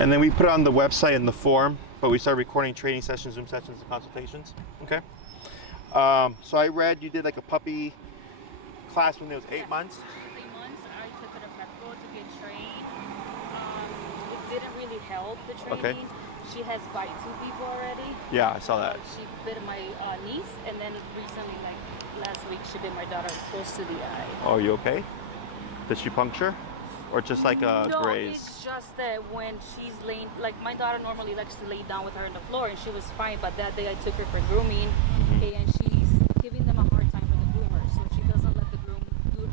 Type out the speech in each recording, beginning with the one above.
And then we put it on the website in the form, but we started recording training sessions, Zoom sessions, and consultations. Okay. So I read you did like a puppy class when it was 8 months. She was 8 months. I took her to Pepco to get trained. It didn't really help the training. Okay. She has bite two people already. Yeah, I saw that. She bit my niece, and then recently, like last week, she bit my daughter close to the eye. Oh, are you okay? Did she puncture? Or just like a No, graze? it's just that when she's laying, like my daughter normally likes to lay down with her on the floor, and she was fine. But that day I took her for grooming, and she's giving them a hard time for the groomer, so she doesn't let the groom do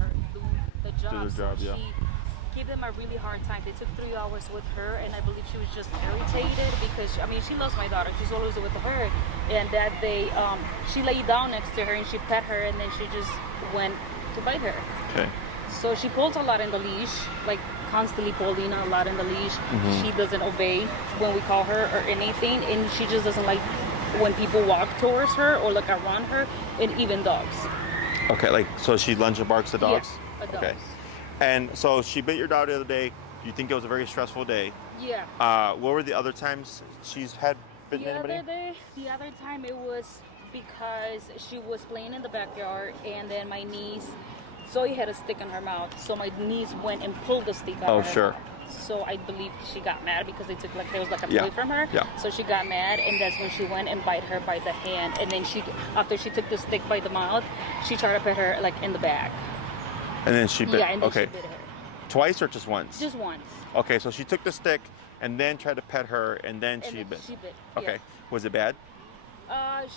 the job. Yeah. She gave them a really hard time. They took 3 hours with her, and I believe she was just irritated because she loves my daughter. She's always with her, and that day she laid down next to her and she pet her, and then she just went to bite her. Okay. So she pulls a lot in the leash, like constantly pulling a lot in the leash. She doesn't obey when we call her or anything, and she just doesn't like when people walk towards her or look around her, and even dogs. Okay, like, so she lunge and barks at dogs? Yeah, at dogs. Okay. And so she bit your dog the other day. You think it was a very stressful day. Yeah. What were the other times she's had bitten anybody? The other time it was because she was playing in the backyard, and then my niece, Zoey, had a stick in her mouth. So my niece went and pulled the stick out of her sure. mouth. So I believe she got mad because there was like a Yeah. toy from her. Yeah. So she got mad, and that's when she went and bite her by the hand. And then after she took the stick by the mouth, she tried to put her like in the back. And then she bit. Yeah, and then okay. she bit her. Twice or just once? Just once. Okay, so she took the stick and then tried to pet her, and then she then bit. She bit. Okay. Yeah. Was it bad?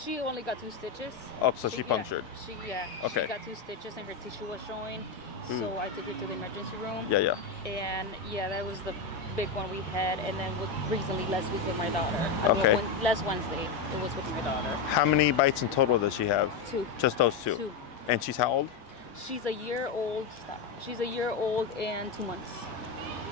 She only got 2 stitches. Oh, so she punctured. Yeah. Okay. She got 2 stitches and her tissue was showing. So I took her to the emergency room. Yeah. And yeah, that was the big one we had. And then recently, last week with my daughter. Okay. Last Wednesday, it was with my daughter. How many bites in total does she have? 2. Just those 2? 2. And she's how old? She's a year old. She's a year old and 2 months.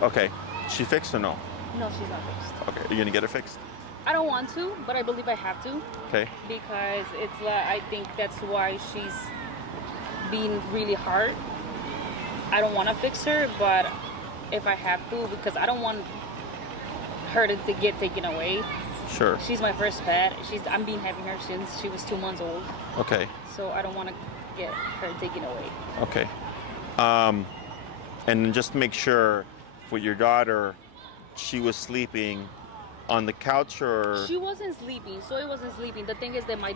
Okay. She fixed or no? No, she's not fixed. Okay. Are you gonna get her fixed? I don't want to, but I believe I have to. Okay. Because it's I think that's why she's being really hard. I don't want to fix her, but if I have to, because I don't want her to get taken away. Sure. She's my first pet. I'm been having her since she was 2 months old. Okay. So I don't want to get her taken away. Okay. And just to make sure, with your daughter, she was sleeping on the couch or? She wasn't sleeping. Zoe wasn't sleeping. The thing is that my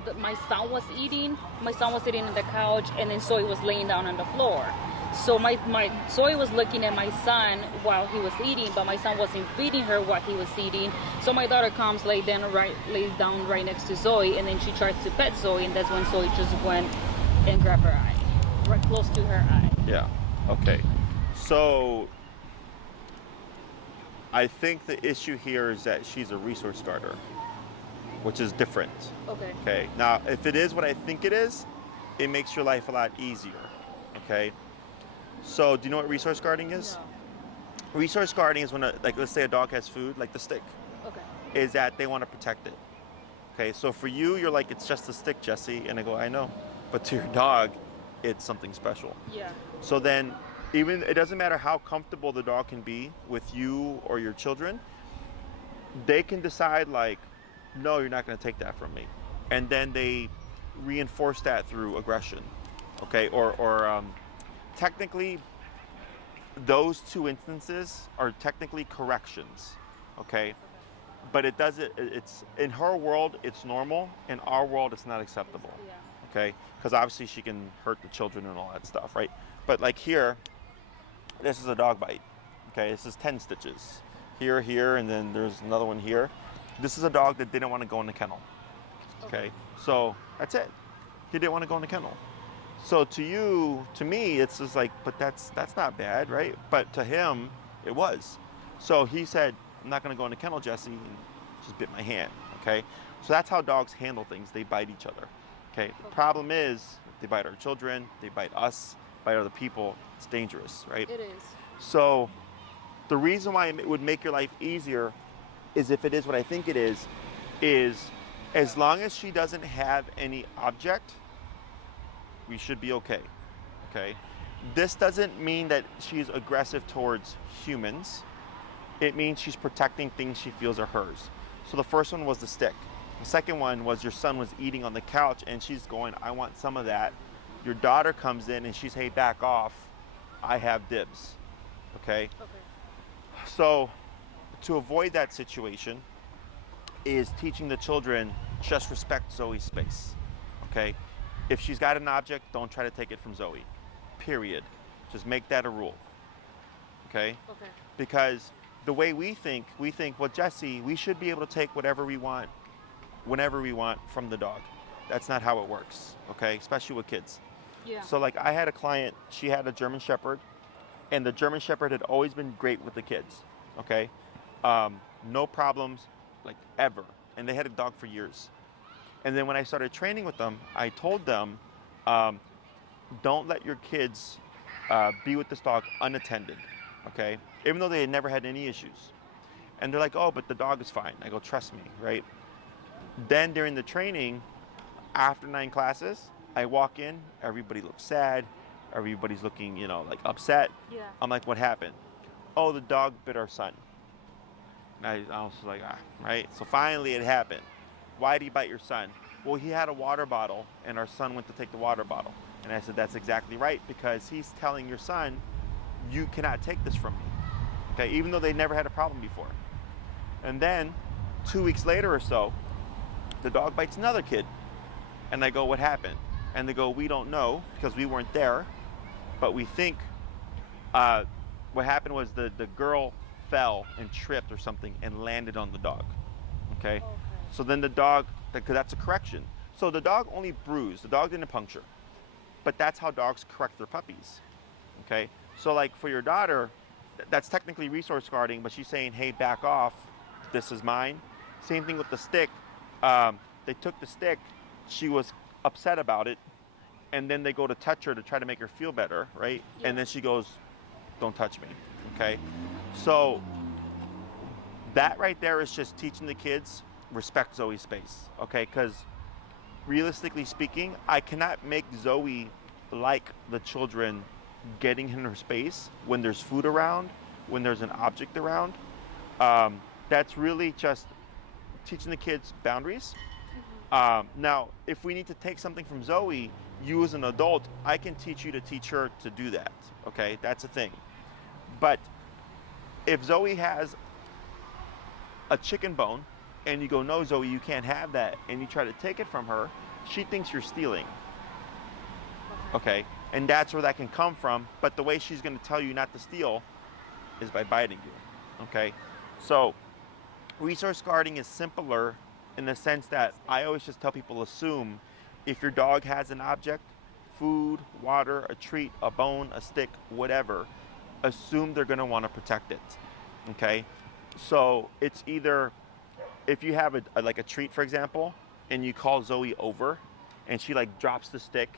son was eating. My son was sitting on the couch, and then Zoe was laying down on the floor. So my Zoe was looking at my son while he was eating, but my son wasn't feeding her while he was eating. So my daughter comes, lays down right next to Zoe, and then she tries to pet Zoe, and that's when Zoe just went and grabbed her eye, right close to her eye. Yeah. Okay. So I think the issue here is that she's a resource starter, which is different. Okay. Okay. Now, if it is what I think it is, it makes your life a lot easier. Okay. So, do you know what resource guarding is? No. Resource guarding is when, let's say a dog has food, like the stick, Okay. is that they want to protect it. Okay. So for you, you're like, it's just a stick, Jesse, and I go, I know, but to your dog, it's something special. Yeah. So then, even it doesn't matter how comfortable the dog can be with you or your children, they can decide like, no, you're not going to take that from me, and then they reinforce that through aggression. Okay, or technically, those 2 instances are technically corrections. Okay, but it's in her world it's normal. In our world, it's not acceptable. Yeah. Okay, because obviously she can hurt the children and all that stuff, right? But like here, this is a dog bite. Okay, this is 10 stitches. Here, and then there's another one here. This is a dog that didn't want to go in the kennel. Okay, so that's it. He didn't want to go in the kennel. So to me, it's just like, but that's not bad, right? But to him, it was. So he said, I'm not going to go in the kennel, Jesse, and just bit my hand. Okay, so that's how dogs handle things. They bite each other. Okay, the problem is they bite our children, they bite us, bite other people. It's dangerous, right? It is. So the reason why it would make your life easier is if it is what I think it is as long as she doesn't have any object, we should be okay. Okay? This doesn't mean that she's aggressive towards humans. it means she's protecting things she feels are hers. So the first one was the stick. The second one was your son was eating on the couch and she's going, I want some of that. Your daughter comes in and she's, hey, back off. I have dibs. Okay? Okay. So to avoid that situation is teaching the children just respect Zoe's space. Okay? If she's got an object, don't try to take it from Zoey. Period. Just make that a rule. Okay? Okay. Because the way we think, well, Jesse, we should be able to take whatever we want, whenever we want from the dog. That's not how it works, okay? Especially with kids. Yeah. So like I had a client, she had a German Shepherd, and the German Shepherd had always been great with the kids, okay? No problems, like ever. And they had a dog for years. And then when I started training with them, I told them, don't let your kids be with this dog unattended, okay? Even though they had never had any issues. And they're like, oh, but the dog is fine. I go, trust me, right? Then during the training, after 9 classes, I walk in, everybody looks sad, everybody's looking, like upset. Yeah. I'm like, what happened? Oh, the dog bit our son. And I was like, right? So finally it happened. Why did he bite your son? Well, he had a water bottle and our son went to take the water bottle. And I said, that's exactly right, because he's telling your son, you cannot take this from me. Okay, even though they never had a problem before. And then 2 weeks later or so, the dog bites another kid. And I go, what happened? And they go, we don't know because we weren't there, but we think what happened was the girl fell and tripped or something and landed on the dog. Okay? So then the dog, because that's a correction. So the dog only bruised, the dog didn't puncture. But that's how dogs correct their puppies. Okay? So like for your daughter, that's technically resource guarding, but she's saying, hey, back off, this is mine. Same thing with the stick. They took the stick, she was upset about it, and then they go to touch her to try to make her feel better, right? Yeah. And then she goes, don't touch me, okay? So that right there is just teaching the kids respect Zoe's space, okay? Because realistically speaking, I cannot make Zoey like the children getting in her space when there's food around, when there's an object around. That's really just teaching the kids boundaries. Now, if we need to take something from Zoey, you as an adult, I can teach you to teach her to do that, okay? That's a thing. But if Zoey has a chicken bone and you go, no, Zoey, you can't have that, and you try to take it from her, she thinks you're stealing, okay? And that's where that can come from, but the way she's gonna tell you not to steal is by biting you, okay? So resource guarding is simpler in the sense that I always just tell people, assume if your dog has an object, food, water, a treat, a bone, a stick, whatever, assume they're gonna wanna protect it, okay? So it's either, if you have like a treat, for example, and you call Zoey over and she like drops the stick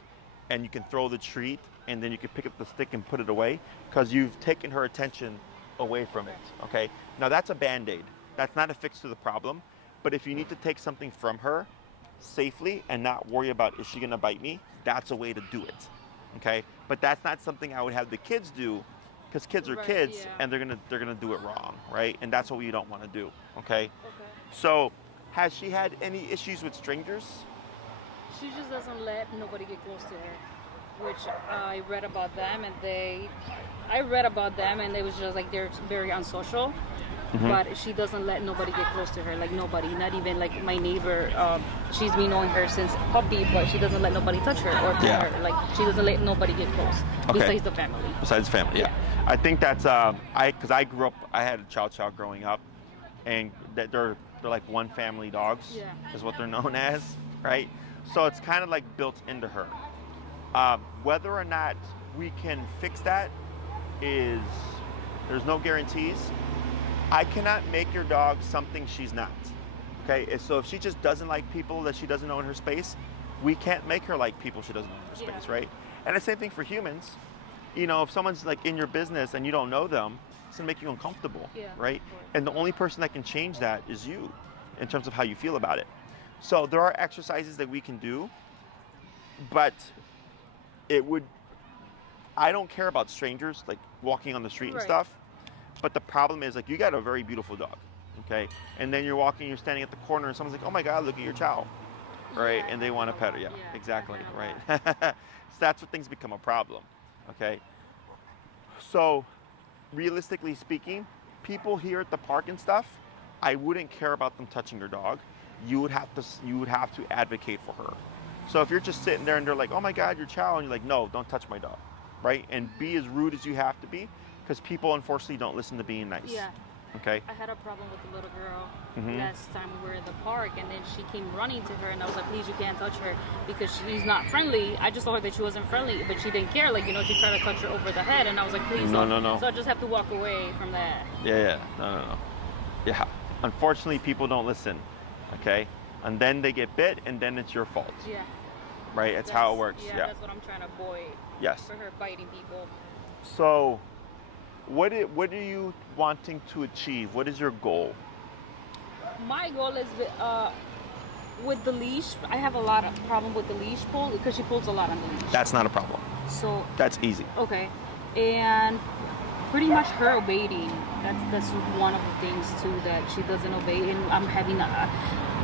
and you can throw the treat and then you can pick up the stick and put it away because you've taken her attention away from it, okay? Now that's a Band-Aid. That's not a fix to the problem, but if you need to take something from her safely and not worry about, is she gonna bite me? That's a way to do it, okay? But that's not something I would have the kids do because kids are kids, yeah. And they're gonna do it wrong, right? And that's what we don't wanna do, okay? So has she had any issues with strangers? She just doesn't let nobody get close to her, which I read about them and it was just like they're very unsocial. Mm-hmm. But she doesn't let nobody get close to her, like nobody, not even like my neighbor. She's been knowing her since puppy, but she doesn't let nobody touch her or pet her. Like she doesn't let nobody get close, besides the family. Besides family, yeah. I think that's because I grew up. I had a chow chow growing up, and that they're like one family dogs, is what they're known as, right? So it's kind of like built into her. Whether or not we can fix that is there's no guarantees. I cannot make your dog something she's not, okay? So if she just doesn't like people that she doesn't know in her space, we can't make her like people she doesn't know in her space, right? And the same thing for humans. You know, if someone's like in your business and you don't know them, it's gonna make you uncomfortable, right? And the only person that can change that is you in terms of how you feel about it. So there are exercises that we can do, but I don't care about strangers, like walking on the street and stuff. But the problem is, like, you got a very beautiful dog, okay? And then you're walking, you're standing at the corner, and someone's like, oh my God, look at your chow, right? Yeah, and they want to pet her. Yeah, yeah, exactly, I right? heard a lot. So that's where things become a problem, okay? So realistically speaking, people here at the park and stuff, I wouldn't care about them touching your dog. You would have to advocate for her. So if you're just sitting there and they're like, oh my God, your chow, and you're like, no, don't touch my dog, right? And be as rude as you have to be, because people unfortunately don't listen to being nice. Yeah. Okay. I had a problem with the little girl Mhm. last time we were at the park, and then she came running to her, and I was like, please, you can't touch her because she's not friendly. I just told her that she wasn't friendly, but she didn't care. Like, she tried to touch her over the head, and I was like, please No, don't. no, no. So I just have to walk away from that. Yeah. No. Yeah. Unfortunately, people don't listen. Okay. And then they get bit, and then it's your fault. Yeah. Right. It's how it works. Yeah, that's what I'm trying to avoid. Yes. For her biting people. So, what are you wanting to achieve? What is your goal? My goal is with the leash. I have a lot of problem with the leash pull because she pulls a lot on the leash. That's not a problem. So That's easy. okay, and pretty much her obeying. That's one of the things too that she doesn't obey, and I'm having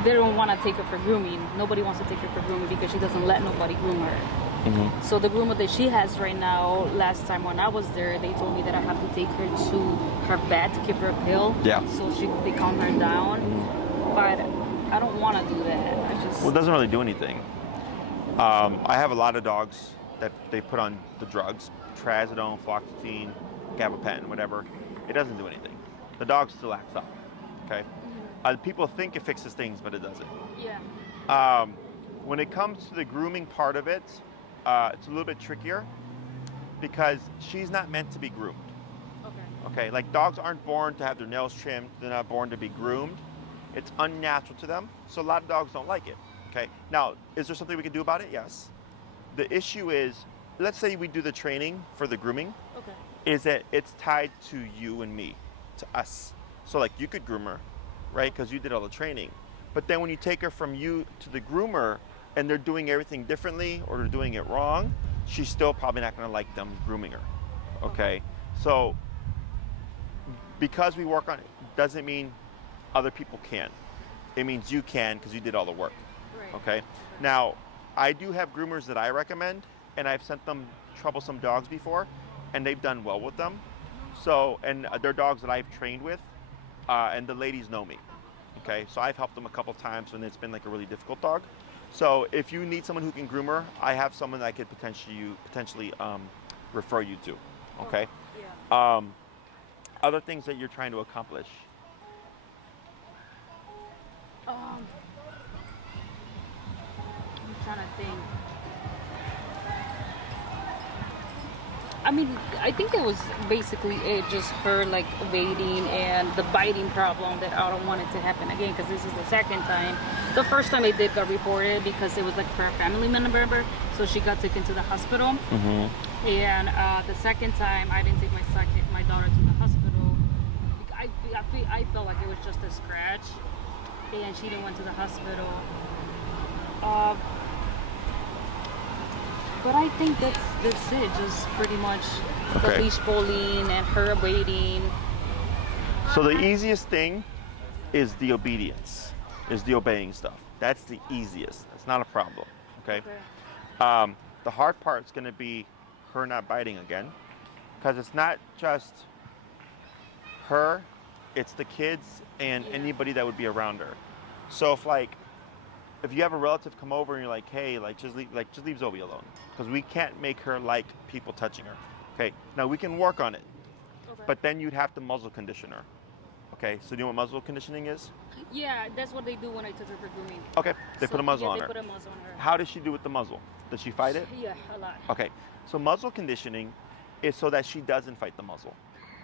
they don't want to take her for grooming. Nobody wants to take her for grooming because she doesn't let nobody groom her. Mm-hmm. So the groomer that she has right now, last time when I was there, they told me that I have to take her to her vet to give her a pill. Yeah. So they calm her down. But I don't want to do that. Well, it doesn't really do anything. I have a lot of dogs that they put on the drugs, trazodone, fluoxetine, gabapentin, whatever. It doesn't do anything. The dog still acts up. Okay. People think it fixes things, but it doesn't. Yeah. When it comes to the grooming part of it, it's a little bit trickier because she's not meant to be groomed. Okay, like dogs aren't born to have their nails trimmed. They're not born to be groomed. It's unnatural to them. So a lot of dogs don't like it. Okay. Now, is there something we can do about it? Yes. The issue is, let's say we do the training for the grooming. Okay. Is that it's tied to you and me, to us. So like you could groom her, right? Because you did all the training. But then when you take her from you to the groomer and they're doing everything differently or they're doing it wrong, she's still probably not going to like them grooming her. Okay. So because we work on it doesn't mean other people can. It means you can because you did all the work. Right. Okay. Right. Now, I do have groomers that I recommend, and I've sent them troublesome dogs before, and they've done well with them. So, and they're dogs that I've trained with, and the ladies know me. Okay. So I've helped them a couple times when it's been like a really difficult dog. So if you need someone who can groom her, I have someone that I could potentially refer you to. Okay. Yeah. Other things that you're trying to accomplish. I'm trying to think. I mean, I think that was basically it, just her like evading and the biting problem that I don't want it to happen again because this is the second time. The first time it did got reported because it was like for a family member, so she got taken to the hospital. Mm-hmm. And the second time I didn't take my daughter to the hospital. I felt like it was just a scratch, and she didn't went to the hospital. But I think that's it. Just pretty much the leash pulling and her waiting. So the easiest thing is the obedience, is the obeying stuff. That's the easiest. That's not a problem. Okay. The hard part is going to be her not biting again, because it's not just her, it's the kids and anybody that would be around her. So if you have a relative come over and you're like, hey, just leave Zoey alone, because we can't make her like people touching her. Okay, now we can work on it, but then you'd have to muzzle condition her. Okay, so do you know what muzzle conditioning is? Yeah, that's what they do when I took her for grooming. Okay, they put a muzzle on her. They put a muzzle on her. How does she do with the muzzle? Does she fight it? Yeah, a lot. Okay, so muzzle conditioning is so that she doesn't fight the muzzle.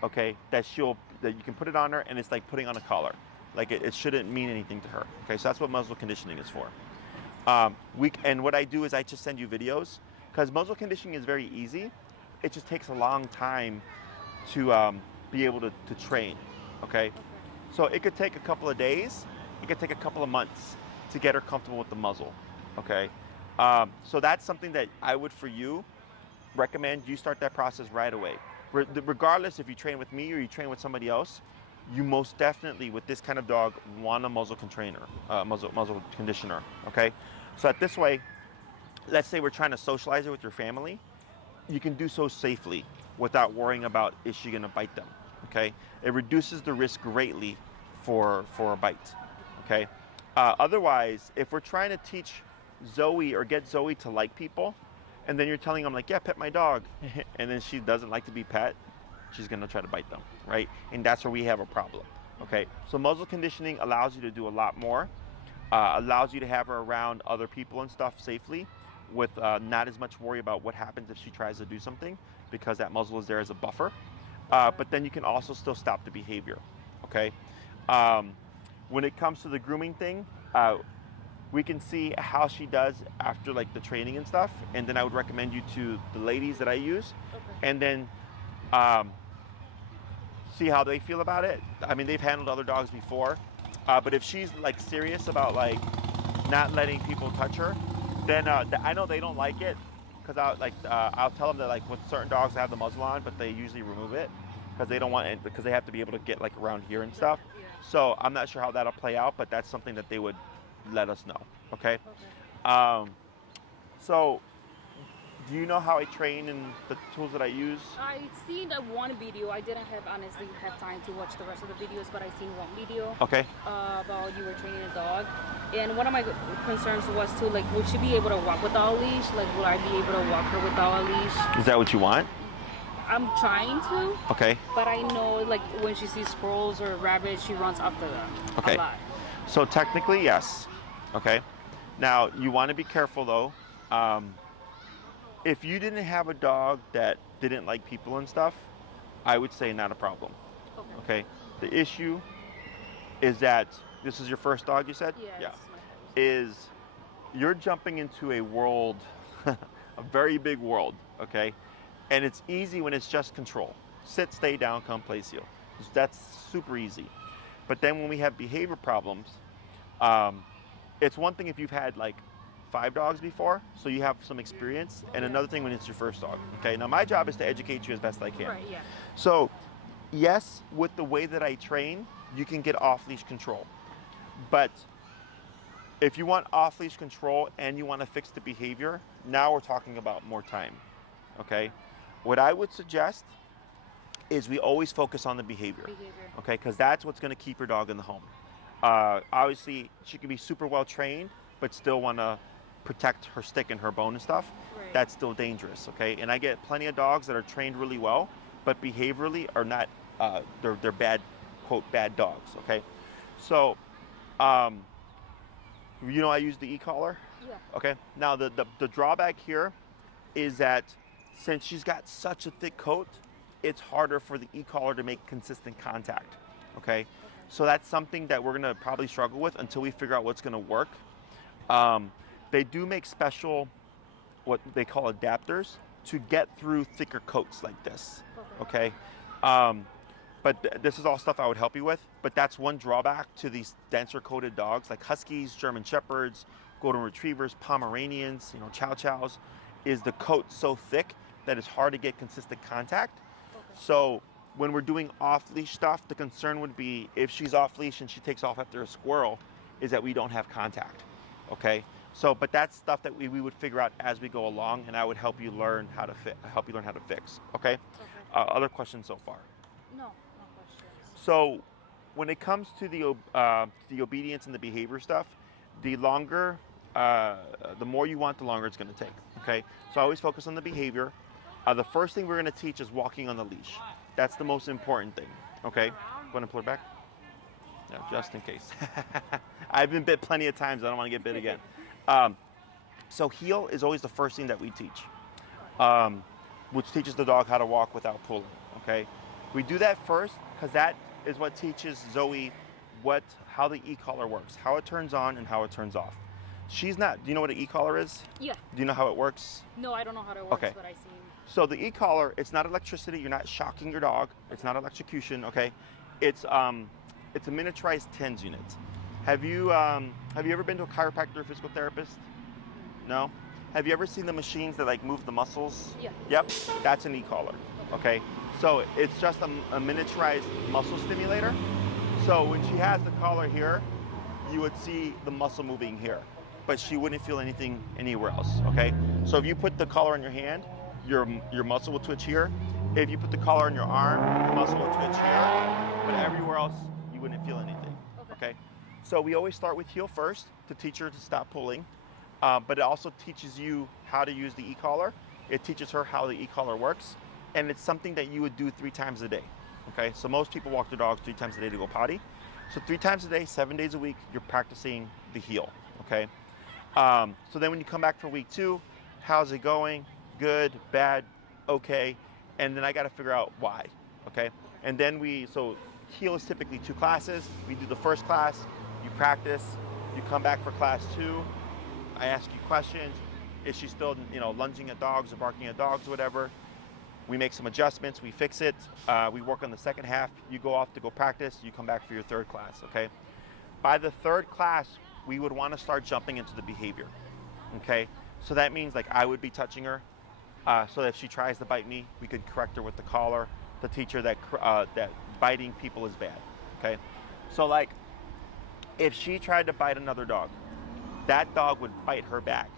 Okay, that you can put it on her and it's like putting on a collar. Like it shouldn't mean anything to her. Okay, so that's what muzzle conditioning is for. And what I do is I just send you videos, because muzzle conditioning is very easy. It just takes a long time to be able to train. Okay, so it could take a couple of days. It could take a couple of months to get her comfortable with the muzzle. Okay, so that's something that I would, for you, recommend you start that process right away. Regardless if you train with me or you train with somebody else, you most definitely, with this kind of dog, want a muzzle conditioner, okay? So that this way, let's say we're trying to socialize it with your family, you can do so safely without worrying about, is she gonna bite them, okay? It reduces the risk greatly for a bite, okay? Otherwise, if we're trying to teach Zoey or get Zoey to like people, and then you're telling them like, yeah, pet my dog, and then she doesn't like to be pet, she's gonna try to bite them, right? And that's where we have a problem, okay? So muzzle conditioning allows you to do a lot more, allows you to have her around other people and stuff safely with not as much worry about what happens if she tries to do something, because that muzzle is there as a buffer. But then you can also still stop the behavior, okay? When it comes to the grooming thing, we can see how she does after like the training and stuff, and then I would recommend you to the ladies that I use, and then see how they feel about it. I mean, they've handled other dogs before, but if she's like serious about like not letting people touch her, then I know they don't like it, because I'll tell them that like with certain dogs they have the muzzle on, but they usually remove it because they don't want it, because they have to be able to get like around here and stuff. So I'm not sure how that'll play out, but that's something that they would let us know. Okay. So do you know how I train and the tools that I use? I seen that one video. I didn't honestly have time to watch the rest of the videos, but I seen one video. Okay. About you were training a dog, and one of my concerns was to like, would she be able to walk without a leash? Like, will I be able to walk her without a leash? Is that what you want? I'm trying to. Okay. But I know like when she sees squirrels or rabbits, she runs after them a lot. So technically, yes. Okay. Now you want to be careful though. If you didn't have a dog that didn't like people and stuff, I would say not a problem. Okay. The issue is that this is your first dog, you said? Yeah. Is you're jumping into a world, a very big world, okay? And it's easy when it's just control. Sit, stay down, come, place heel. That's super easy. But then when we have behavior problems, it's one thing if you've had like 5 dogs before, so you have some experience, and another thing when it's your first dog. Okay, now my job is to educate you as best I can. Right, yeah. So, yes, with the way that I train, you can get off-leash control. But if you want off-leash control and you want to fix the behavior, now we're talking about more time. Okay? What I would suggest is we always focus on the behavior. Okay, because that's what's going to keep your dog in the home. Obviously, she can be super well trained, but still want to protect her stick and her bone and stuff. Right. That's still dangerous. Okay, and I get plenty of dogs that are trained really well, but behaviorally are not. They're bad, quote, bad dogs. Okay, so you know I use the e-collar. Yeah. Okay. Now the drawback here is that since she's got such a thick coat, it's harder for the e-collar to make consistent contact. Okay. So that's something that we're gonna probably struggle with until we figure out what's gonna work. They do make special, what they call adapters, to get through thicker coats like this. Okay. But this is all stuff I would help you with. But that's one drawback to these denser coated dogs like Huskies, German Shepherds, Golden Retrievers, Pomeranians, Chow Chows, is the coat so thick that it's hard to get consistent contact. So when we're doing off-leash stuff, the concern would be if she's off-leash and she takes off after a squirrel, is that we don't have contact. Okay. So, but that's stuff that we would figure out as we go along, and I would help you learn how to fix. Okay. Other questions so far? No questions. So, when it comes to the obedience and the behavior stuff, the longer, the more you want, the longer it's going to take. Okay. So I always focus on the behavior. The first thing we're going to teach is walking on the leash. That's the most important thing. Okay. Go ahead and pull it back. Yeah, just in case. I've been bit plenty of times. I don't want to get bit again. So heel is always the first thing that we teach, which teaches the dog how to walk without pulling. Okay, we do that first because that is what teaches Zoey how the e-collar works, how it turns on and how it turns off. She's not. Do you know what an e-collar is? Yeah. Do you know how it works? No, I don't know how it works, but I seen. So the e-collar, it's not electricity. You're not shocking your dog. It's not electrocution. Okay, it's a miniaturized TENS unit. Have you ever been to a chiropractor or physical therapist? No? Have you ever seen the machines that like move the muscles? Yeah. Yep, that's an e-collar. Okay, So it's just a miniaturized muscle stimulator. So when she has the collar here, you would see the muscle moving here, but she wouldn't feel anything anywhere else, okay? So if you put the collar on your hand, your muscle will twitch here. If you put the collar on your arm, your muscle will twitch here, but everywhere else, you wouldn't feel anything, okay? So we always start with heel first to teach her to stop pulling, but it also teaches you how to use the e-collar. It teaches her how the e-collar works, and it's something that you would do 3 times a day, okay? So most people walk their dogs 3 times a day to go potty. So 3 times a day, 7 days a week, you're practicing the heel, okay? So then when you come back for week 2, how's it going? Good, bad, okay. And then I gotta figure out why, okay? And then so heel is typically 2 classes. We do the first class, you practice, you come back for class 2, I ask you questions. Is she still, lunging at dogs or barking at dogs or whatever? We make some adjustments, we fix it, we work on the second half, you go off to go practice, you come back for your 3rd class, okay? By the 3rd class, we would want to start jumping into the behavior, okay? So that means like I would be touching her, so that if she tries to bite me, we could correct her with the collar to teach her that biting people is bad, okay? So like, if she tried to bite another dog, that dog would bite her back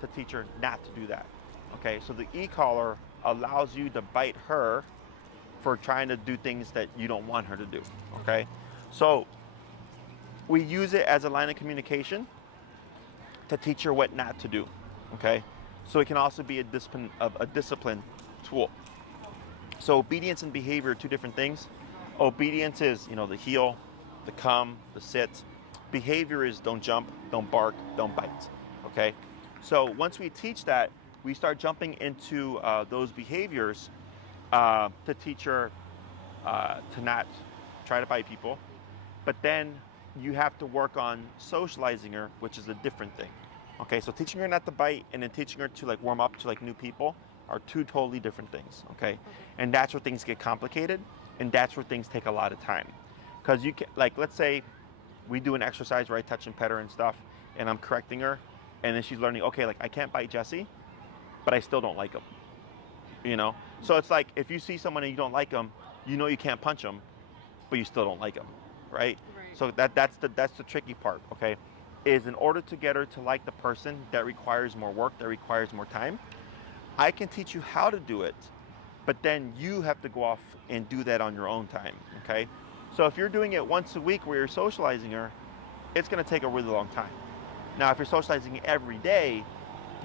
to teach her not to do that, okay? So the e-collar allows you to bite her for trying to do things that you don't want her to do, okay? So we use it as a line of communication to teach her what not to do, okay? So it can also be a discipline tool. So obedience and behavior are 2 different things. Obedience is, the heel, the come, the sit. Behavior is don't jump, don't bark, don't bite, okay? So once we teach that, we start jumping into those behaviors to teach her to not try to bite people. But then you have to work on socializing her, which is a different thing. Okay, so teaching her not to bite and then teaching her to like warm up to like new people are 2 totally different things, okay? And that's where things get complicated, and that's where things take a lot of time. Because you can, like, let's say we do an exercise where I touch and pet her and stuff, and I'm correcting her, and then she's learning, okay, like I can't bite Jesse, but I still don't like him, So it's like if you see someone and you don't like them, you can't punch them, but you still don't like them, right? So that's the tricky part, okay? Is in order to get her to like the person, that requires more work, that requires more time. I can teach you how to do it, but then you have to go off and do that on your own time, okay? So if you're doing it once a week where you're socializing her, it's gonna take a really long time. Now, if you're socializing every day,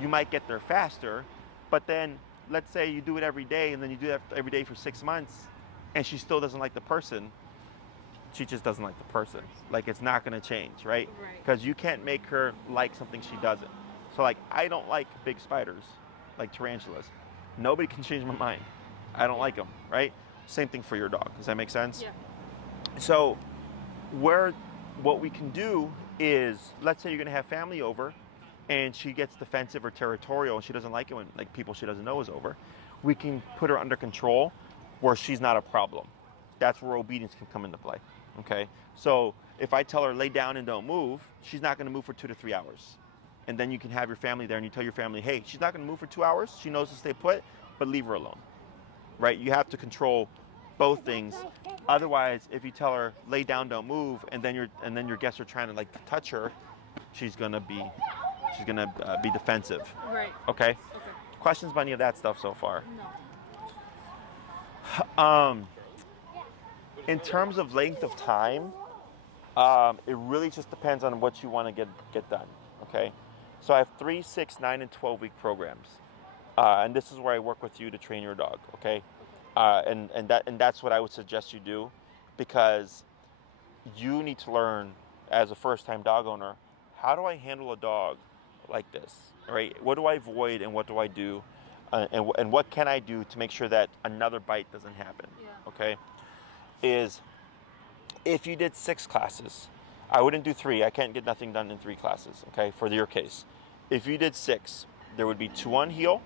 you might get there faster, but then let's say you do it every day and then you do that every day for 6 months and she still doesn't like the person, she just doesn't like the person. Like, it's not gonna change, right? Because you can't make her like something she doesn't. So like, I don't like big spiders, like tarantulas. Nobody can change my mind. I don't like them, right? Same thing for your dog. Does that make sense? Yeah. So what we can do is, let's say you're gonna have family over and she gets defensive or territorial and she doesn't like it when like people she doesn't know is over. We can put her under control where she's not a problem. That's where obedience can come into play, okay? So if I tell her lay down and don't move, she's not gonna move for 2 to 3 hours. And then you can have your family there and you tell your family, hey, she's not gonna move for 2 hours, she knows to stay put, but leave her alone, right? You have to control both things. Otherwise, if you tell her lay down, don't move, and then your guests are trying to like touch her, she's gonna be defensive. Right. Okay. Questions about any of that stuff so far? No. In terms of length of time, it really just depends on what you want to get done. Okay. So I have 3, 6, 9, and 12-week programs, and this is where I work with you to train your dog. Okay. And that's what I would suggest you do, because you need to learn as a first-time dog owner, how do I handle a dog like this, right? What do I avoid and what do I do, and what can I do to make sure that another bite doesn't happen? Yeah. Okay, is if you did 6 classes, I wouldn't do 3. I can't get nothing done in 3 classes. Okay, for your case, if you did 6, there would be 2 on heel.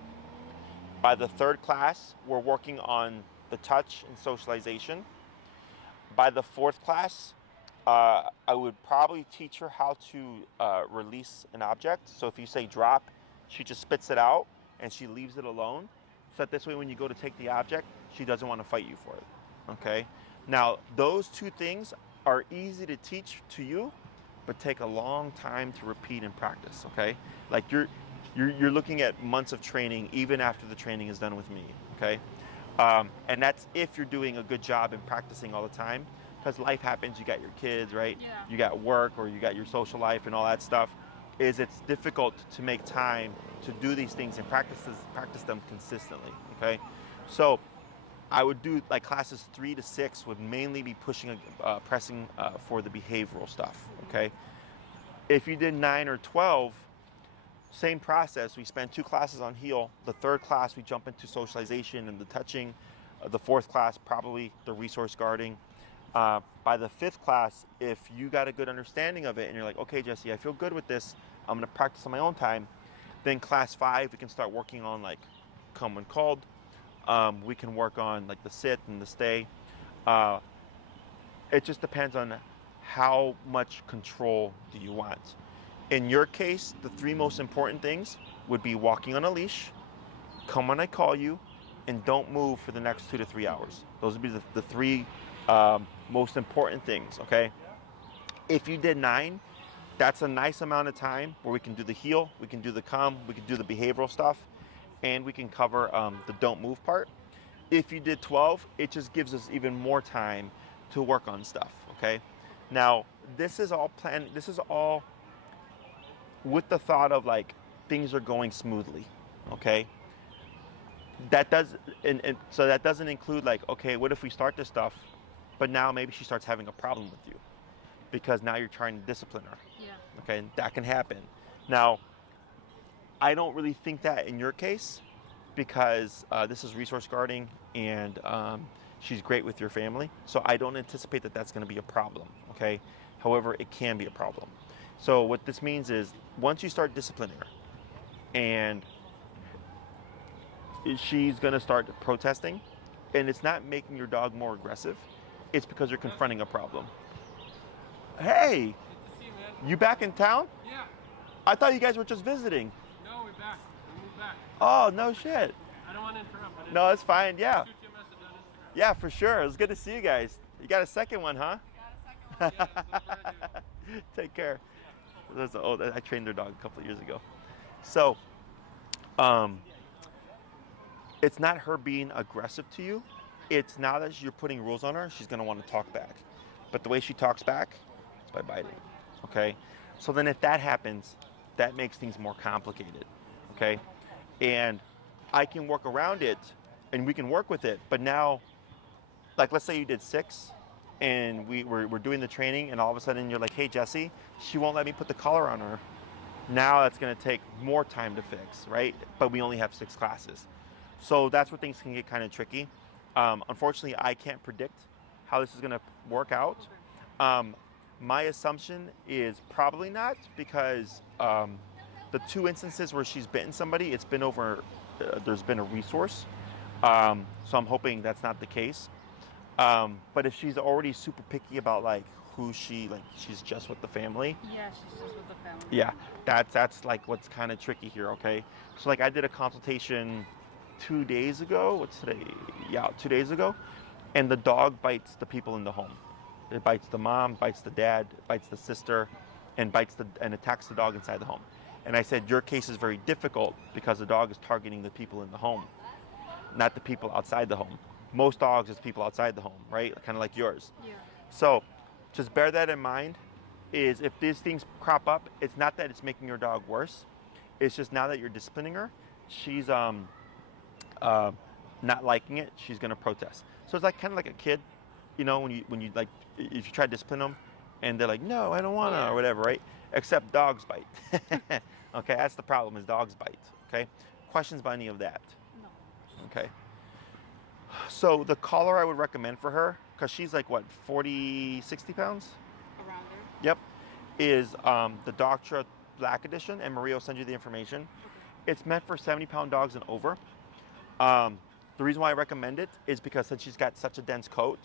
By the 3rd class, we're working on the touch and socialization. By the 4th class, I would probably teach her how to release an object. So if you say drop, she just spits it out and she leaves it alone. So that this way when you go to take the object, she doesn't want to fight you for it. Okay? Now, those two things are easy to teach to you, but take a long time to repeat and practice, okay? Like you're looking at months of training even after the training is done with me, okay? And that's if you're doing a good job in practicing all the time, because life happens, you got your kids, right? Yeah. You got work or you got your social life and all that stuff. It's difficult to make time to do these things and practice them consistently, okay? So I would do like classes 3 to 6 would mainly be pressing for the behavioral stuff, okay? If you did 9 or 12, same process. We spend 2 classes on heel. The 3rd class, we jump into socialization and the touching. The 4th class, probably the resource guarding. By the 5th class, if you got a good understanding of it and you're like, okay, Jesse, I feel good with this, I'm gonna practice on my own time. Then class 5, we can start working on like come when called. We can work on like the sit and the stay. It just depends on how much control do you want. In your case, the 3 most important things would be walking on a leash, come when I call you, and don't move for the next 2 to 3 hours. Those would be the 3 most important things, okay? If you did 9, that's a nice amount of time where we can do the heel, we can do the come, we can do the behavioral stuff, and we can cover the don't move part. If you did 12, it just gives us even more time to work on stuff, okay? Now, this is all planned, this is all with the thought of like things are going smoothly, okay? That does, and so that doesn't include like, okay, what if we start this stuff, but now maybe she starts having a problem with you because now you're trying to discipline her. Yeah. Okay, and that can happen. Now, I don't really think that in your case because this is resource guarding and she's great with your family. So I don't anticipate that that's going to be a problem, okay? However, it can be a problem. So what this means is once you start disciplining her and she's going to start protesting and it's not making your dog more aggressive, it's because you're confronting a problem. Hey, Good to see you, man. you back in town? Yeah. I thought you guys were just visiting. No, we're back. We moved back. Oh, no shit. I don't want to interrupt. No, it's fine. Yeah. Shoot you a message on Instagram. Yeah, for sure. It was good to see you guys. You got a second one, huh? Yeah, that's what we're gonna do. Take care. I trained their dog a couple of years ago. So, it's not her being aggressive to you. It's now that you're putting rules on her, she's going to want to talk back. But the way she talks back is by biting, okay? So then if that happens, that makes things more complicated, okay? And I can work around it and we can work with it, but now, like let's say you did 6 and we're doing the training and all of a sudden you're like, hey Jesse, she won't let me put the collar on her. Now that's gonna take more time to fix, right? But we only have 6 classes. So that's where things can get kind of tricky. Unfortunately, I can't predict how this is gonna work out. My assumption is probably not because the 2 instances where she's bitten somebody, it's been over, there's been a resource. So I'm hoping that's not the case. But if she's already super picky about like who she's just with the family. Yeah, she's just with the family. Yeah, that's like what's kind of tricky here, okay? So like I did a consultation 2 days ago. What's today? Yeah, 2 days ago. And the dog bites the people in the home. It bites the mom, bites the dad, bites the sister, and attacks the dog inside the home. And I said, your case is very difficult because the dog is targeting the people in the home, not the people outside the home. Most dogs is people outside the home, right? Kind of like yours. Yeah. So just bear that in mind, is if these things crop up, it's not that it's making your dog worse. It's just now that you're disciplining her, she's not liking it, she's gonna protest. So it's like kind of like a kid, you know, when you like, if you try to discipline them and they're like, no, I don't wanna, or whatever, right? Except dogs bite. Okay, that's the problem, is dogs bite, okay? Questions about any of that? No. Okay. So the collar I would recommend for her, because she's like what, 40, 60 pounds? Around there. Yep. Is the Doctra Black Edition, and Maria will send you the information. It's meant for 70-pound dogs and over. The reason why I recommend it is because since she's got such a dense coat,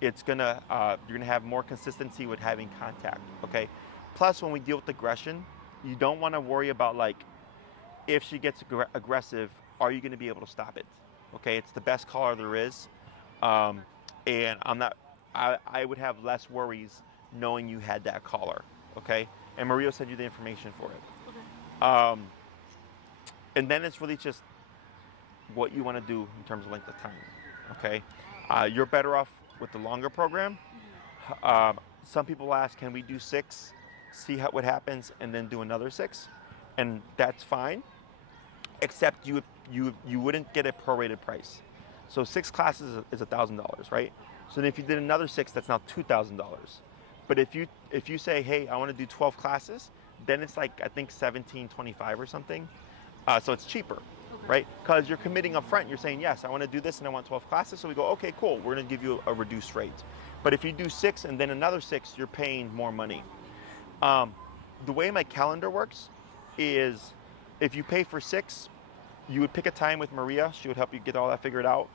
it's gonna you're gonna have more consistency with having contact. Okay. Plus, when we deal with aggression, you don't want to worry about like if she gets aggressive, are you going to be able to stop it? Okay, it's the best collar there is, and I would have less worries knowing you had that collar. Okay, and Maria will send you the information for it. Okay. And then it's really just what you want to do in terms of length of time. Okay, you're better off with the longer program. Some people ask, can we do 6, see what happens, and then do another 6? And that's fine, except you wouldn't get a prorated price. So 6 classes is $1,000, right? So then if you did another 6, that's now $2,000. But if you say, hey, I want to do 12 classes, then it's like I think $1,725 or something. So it's cheaper. Okay. Right? Because you're committing up front. You're saying, yes, I want to do this and I want 12 classes. So we go, okay, cool. We're going to give you a reduced rate. But if you do 6 and then another 6, you're paying more money. The way my calendar works is if you pay for 6, you would pick a time with Maria. She would help you get all that figured out.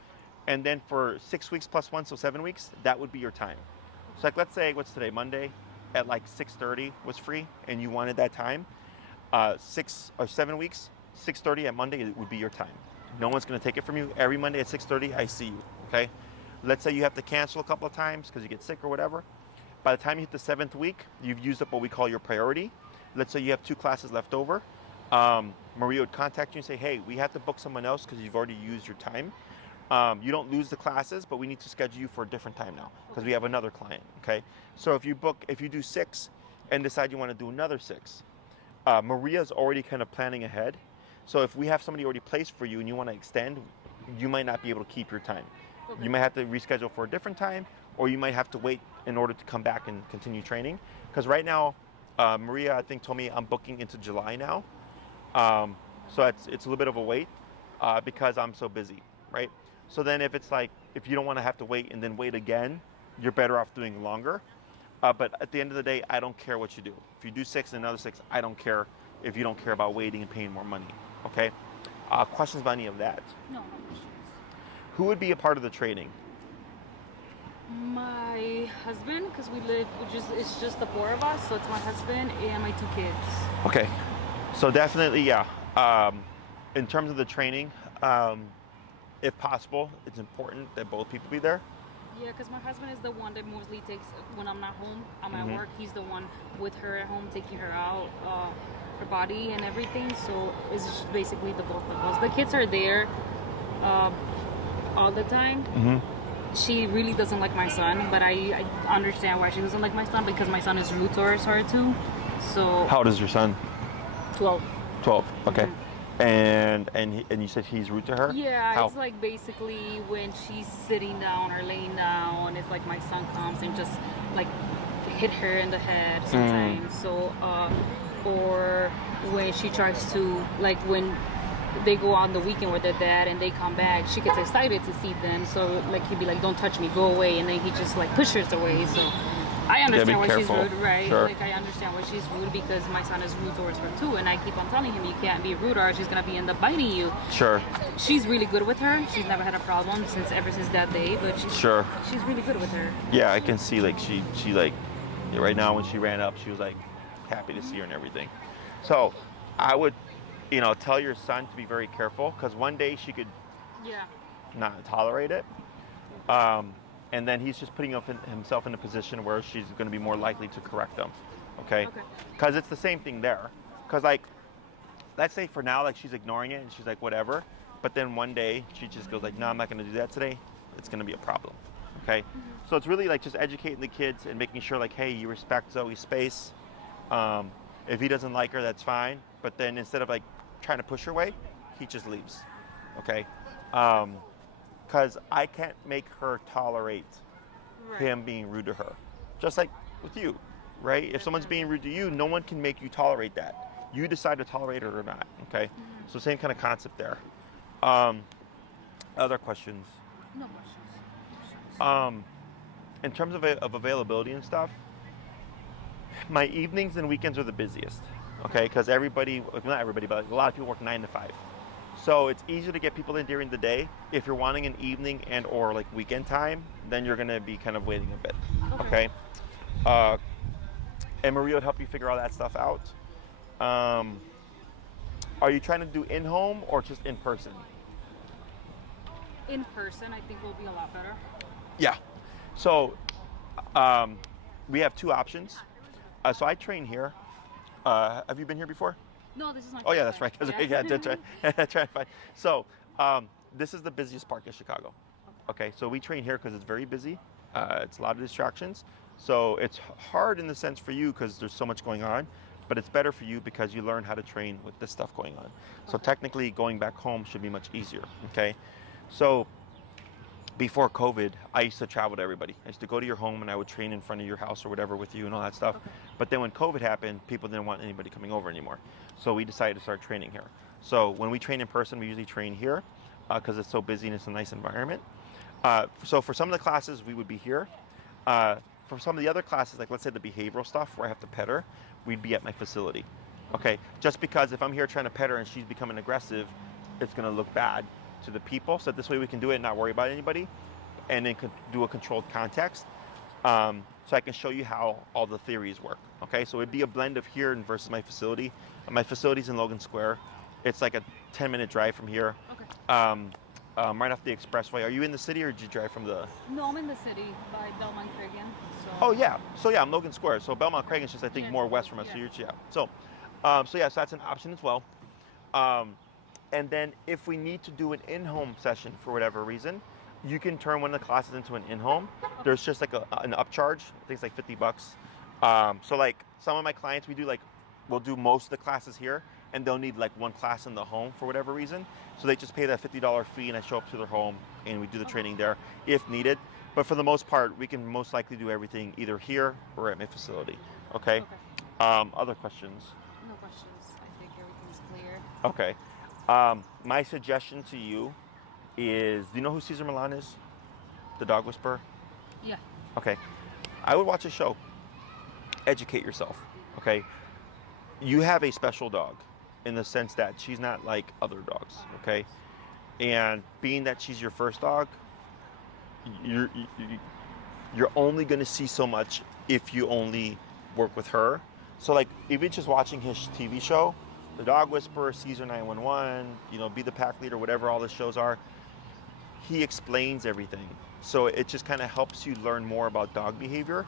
And then for 6 weeks plus 1, so 7 weeks, that would be your time. So like, let's say, what's today, Monday? At like 6:30 was free and you wanted that time. 6 or 7 weeks, 6:30 at Monday would be your time. No one's going to take it from you. Every Monday at 6:30, I see you, okay? Let's say you have to cancel a couple of times because you get sick or whatever. By the time you hit the 7th week, you've used up what we call your priority. Let's say you have 2 classes left over. Maria would contact you and say, hey, we have to book someone else because you've already used your time. You don't lose the classes, but we need to schedule you for a different time now because we have another client, okay? So if you do 6 and decide you want to do another 6, Maria's already kind of planning ahead. So if we have somebody already placed for you and you want to extend, you might not be able to keep your time. Okay. You might have to reschedule for a different time, or you might have to wait in order to come back and continue training. Because right now, Maria, I think, told me I'm booking into July now. So it's a little bit of a wait because I'm so busy, right? So then if you don't want to have to wait and then wait again, you're better off doing longer. But at the end of the day, I don't care what you do. If you do 6 and another 6, I don't care if you don't care about waiting and paying more money, okay? Questions about any of that? No, no questions. Who would be a part of the training? My husband, because it's just the 4 of us, so it's my husband and my 2 kids. Okay, so definitely, yeah. In terms of the training, if possible, it's important that both people be there. Yeah, because my husband is the one that mostly takes, when I'm not home, I'm Mm-hmm. at work, he's the one with her at home, taking her out, her body and everything, so it's just basically the both of us. The kids are there all the time. Mm-hmm. She really doesn't like my son, but I understand why she doesn't like my son, because my son is rude towards her too. So How old is your son? 12. 12. Okay. Mhm. And you said he's rude to her? Yeah, How? it's like basically when she's sitting down or laying down, it's like my son comes and just like hit her in the head sometimes. So, or when she tries to, like when they go on the weekend with their dad and they come back, she gets excited to see them. So like he'd be like, "Don't touch me, go away," and then he just like pushes her away. So I understand why she's careful. rude, right? Sure. Like I understand why she's rude because my son is rude towards her too, and I keep on telling him you can't be rude or she's gonna be end up biting you. Sure. She's really good with her. She's never had a problem ever since that day, but she's really good with her. Yeah, I can see like she like right now when she ran up, she was like happy to see her and everything. So I would, tell your son to be very careful because one day she could Yeah. not tolerate it. And then he's just putting himself in a position where she's going to be more likely to correct them. Okay? Okay. Because it's the same thing there. Because like, let's say for now, like she's ignoring it and she's like, whatever. But then one day she just goes like, no, I'm not going to do that today. It's going to be a problem. Okay? Mm-hmm. So it's really like just educating the kids and making sure like, hey, you respect Zoe's space. If he doesn't like her, that's fine. But then instead of like trying to push her away, he just leaves. Okay? Because I can't make her tolerate Right. him being rude to her. Just like with you, right? If someone's being rude to you, no one can make you tolerate that. You decide to tolerate it or not, okay? Mm-hmm. So same kind of concept there. Other questions? No questions. In terms of availability and stuff, my evenings and weekends are the busiest, okay? Because not everybody, but a lot of people work 9 to 5. So it's easier to get people in during the day. If you're wanting an evening and or like weekend time, then you're gonna be kind of waiting a bit, okay? And Maria would help you figure all that stuff out. Are you trying to do in-home or just in person? In person, I think will be a lot better. Yeah. So we have two options. So I train here. Have you been here before? No, this is my Oh yeah, first that's right. time. Yeah, that's right. That's right. Fine. So this is the busiest park in Chicago. Okay, so we train here because it's very busy. It's a lot of distractions. So it's hard in the sense for you because there's so much going on, but it's better for you because you learn how to train with this stuff going on. So technically, going back home should be much easier. Okay, so before COVID, I used to travel to everybody. I used to go to your home and I would train in front of your house or whatever with you and all that stuff. Okay. But then when COVID happened, people didn't want anybody coming over anymore. So we decided to start training here. So when we train in person, we usually train here because it's so busy and it's a nice environment. So for some of the classes, we would be here. For some of the other classes, like let's say the behavioral stuff where I have to pet her, we'd be at my facility. Okay, just because if I'm here trying to pet her and she's becoming aggressive, it's gonna look bad to the people. So this way we can do it and not worry about anybody, and then do a controlled context. So I can show you how all the theories work. Okay, so it'd be a blend of here and versus my facility. My facility's in Logan Square. It's like a 10-minute drive from here. Okay. Right off the expressway. Are you in the city or did you drive from the? No, I'm in the city by Belmont Cragen. So. Oh yeah. So yeah, I'm Logan Square. So Belmont Cragen's just I think Yes. more west from us. Yeah. So So, so yeah, so that's an option as well. And then if we need to do an in-home session for whatever reason, you can turn one of the classes into an in-home. There's just like an upcharge. I think it's like $50. So like some of my clients, we'll do most of the classes here, and they'll need like one class in the home for whatever reason. So they just pay that $50 fee, and I show up to their home, and we do the training there if needed. But for the most part, we can most likely do everything either here or at my facility. Okay. Other questions? No questions. I think everything's clear. Okay. My suggestion to you is, do you know who Cesar Millan is? The dog whisperer? Yeah. Okay. I would watch a show. Educate yourself. Okay. You have a special dog in the sense that she's not like other dogs. Okay. And being that she's your first dog, you're only going to see so much if you only work with her. So like even just watching his TV show, The Dog Whisperer, Caesar 911, Be the Pack Leader, whatever all the shows are, he explains everything. So it just kind of helps you learn more about dog behavior.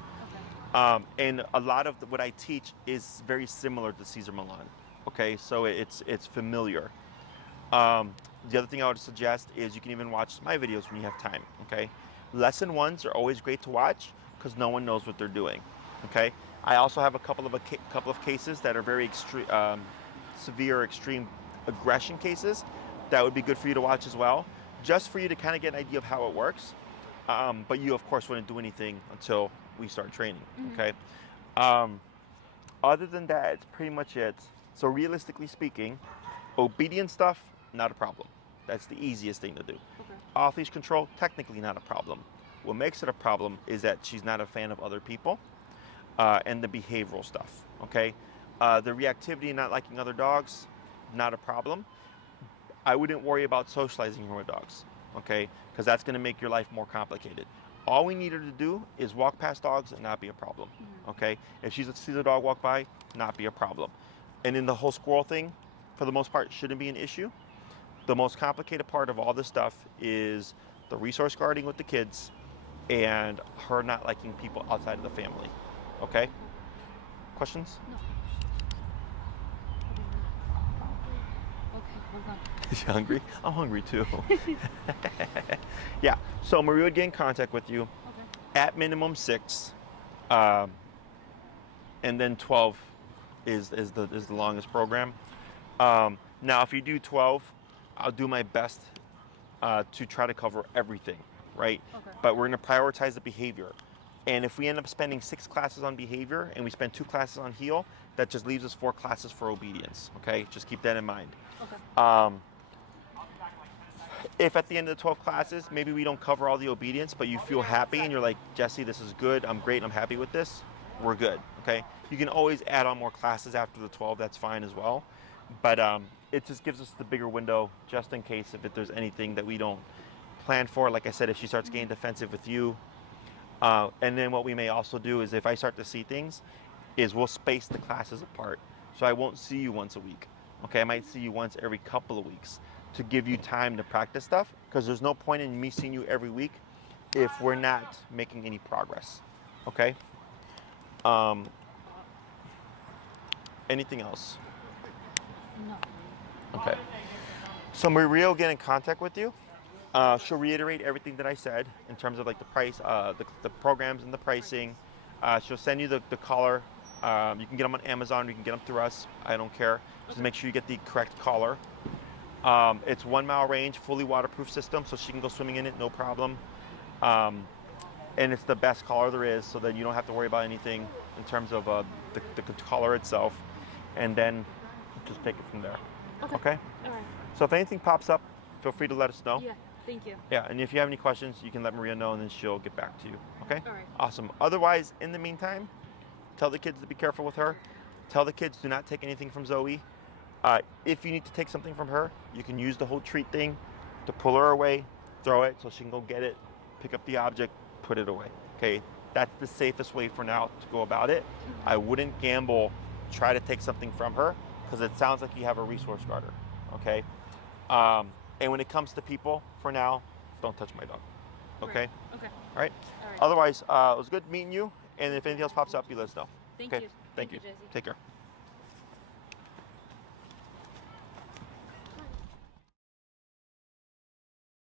And a lot of what I teach is very similar to Cesar Millan. Okay, so it's familiar. The other thing I would suggest is you can even watch my videos when you have time. Okay, lesson ones are always great to watch because no one knows what they're doing. Okay, I also have a couple of cases that are very severe extreme aggression cases that would be good for you to watch as well, just for you to kind of get an idea of how it works. But you of course wouldn't do anything until we start training. Okay. Other than that, it's pretty much it. So realistically speaking, obedience stuff, not a problem. That's the easiest thing to do. Off-leash control, technically not a problem. What makes it a problem is that she's not a fan of other people, and the behavioral stuff. Okay. The reactivity and not liking other dogs, not a problem. I wouldn't worry about socializing her with dogs, okay? Because that's going to make your life more complicated. All we need her to do is walk past dogs and not be a problem, okay? If she sees a dog walk by, not be a problem. And in the whole squirrel thing, for the most part, shouldn't be an issue. The most complicated part of all this stuff is the resource guarding with the kids and her not liking people outside of the family, okay? Questions? No. Okay, I'm done. Is you hungry? I'm hungry too. Yeah, so Maria would get in contact with you at minimum 6, and then 12 is the longest program. Now, if you do 12, I'll do my best to try to cover everything, right? But we're going to prioritize the behavior. And if we end up spending 6 classes on behavior and we spend 2 classes on heal, that just leaves us 4 classes for obedience, okay? Just keep that in mind. If at the end of the 12 classes, maybe we don't cover all the obedience, but you feel happy and you're like, Jesse, this is good, I'm great, I'm happy with this, we're good, okay? You can always add on more classes after the 12, that's fine as well. But it just gives us the bigger window just in case if there's anything that we don't plan for. Like I said, if she starts getting defensive with you. And then what we may also do is if I start to see things, is we'll space the classes apart. So I won't see you once a week. Okay, I might see you once every couple of weeks to give you time to practice stuff, because there's no point in me seeing you every week if we're not making any progress. Okay? Anything else? No. Okay. So Maria will get in contact with you. She'll reiterate everything that I said in terms of like the price, the programs and the pricing. She'll send you the collar. You can get them on Amazon. You can get them through us. I don't care. Just make sure you get the correct collar. It's 1 mile range, fully waterproof system, so she can go swimming in it, no problem. And it's the best collar there is, so that you don't have to worry about anything in terms of the collar itself. And then just take it from there. Okay? All right. So if anything pops up, feel free to let us know. Yeah. Thank you. Yeah, and if you have any questions, you can let Maria know, and then she'll get back to you. Okay? All right. Awesome. Otherwise, in the meantime, tell the kids to be careful with her. Tell the kids do not take anything from Zoey. If you need to take something from her, you can use the whole treat thing to pull her away, throw it so she can go get it, pick up the object, put it away. Okay? That's the safest way for now to go about it. I wouldn't gamble, try to take something from her, because it sounds like you have a resource guarder. Okay? And when it comes to people, for now, don't touch my dog. Okay? Right. Okay. All right? All right. Otherwise, it was good meeting you. And if anything else pops up, you let us know. Thank okay? you. Thank you. Jesse. Take care.